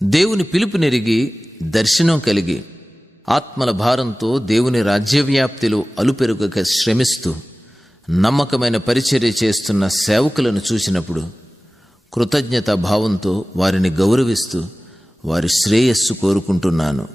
దేవుని పిలుపునెరిగి దర్శనం కలిగి ఆత్మల భారంతో దేవుని రాజ్యవ్యాప్తిలో అలుపెరుగక శ్రమిస్తూ నమ్మకమైన పరిచర్య చేస్తున్న సేవకులను చూసినప్పుడు కృతజ్ఞతా భావంతో వారిని గౌరవిస్తూ వారి శ్రేయస్సు కోరుకుంటున్నాను.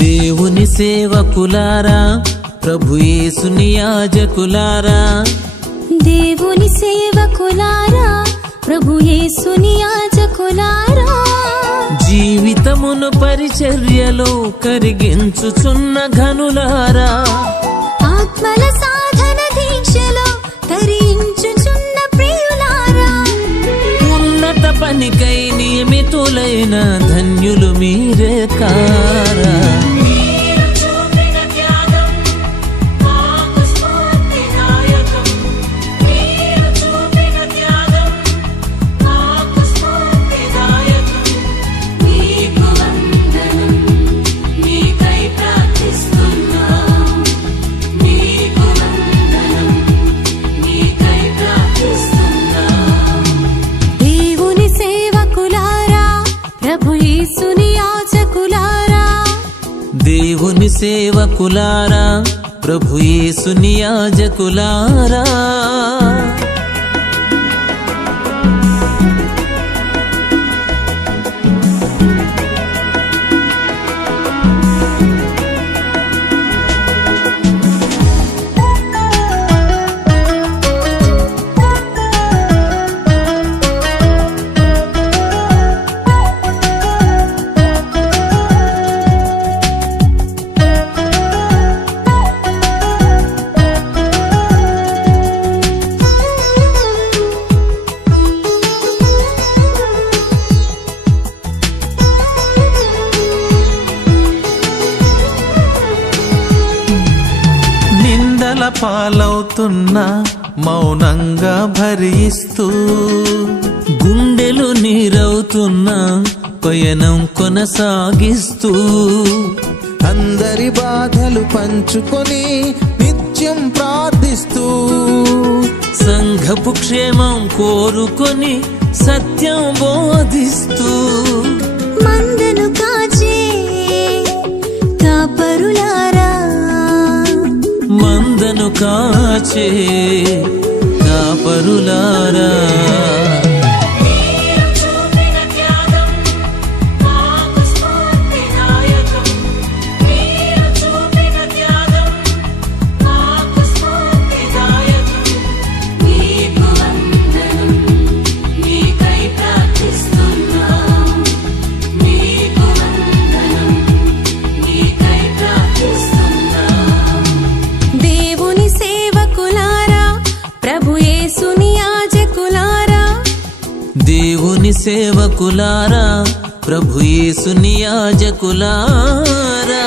దేవుని సేవకులారా, ప్రభు యేసుని యాజకులారా, దేవుని సేవకులారా, ప్రభు యేసుని యాజకులారా, జీవితమును పరిచర్యలో కరిగించుచున్న ఘనులారా, ఆత్మల సాధన దీక్షలో తరించుచున్న ప్రియులారా, ఉన్నత పనికై నియమితులైన ధన్యులు మీరే కారా. దేవుని సేవకులారా, ప్రభు యేసుని యాజకులారా, నిందల పాలవుతున్నా మౌనంగా భరిస్తూ, గుండెలు నీరవుతున్నా పయనం కొనసాగిస్తూ, అందరి బాధలు పంచుకొని నిత్యం ప్రార్థిస్తూ, సంఘపు క్షేమం కోరుకొని సత్యం బోధిస్తూ, మందను కాచే కాపరులారా, మందను కాచే కాపరులారా, దేవుని సేవకులారా, ప్రభు యేసుని యాజకులారా.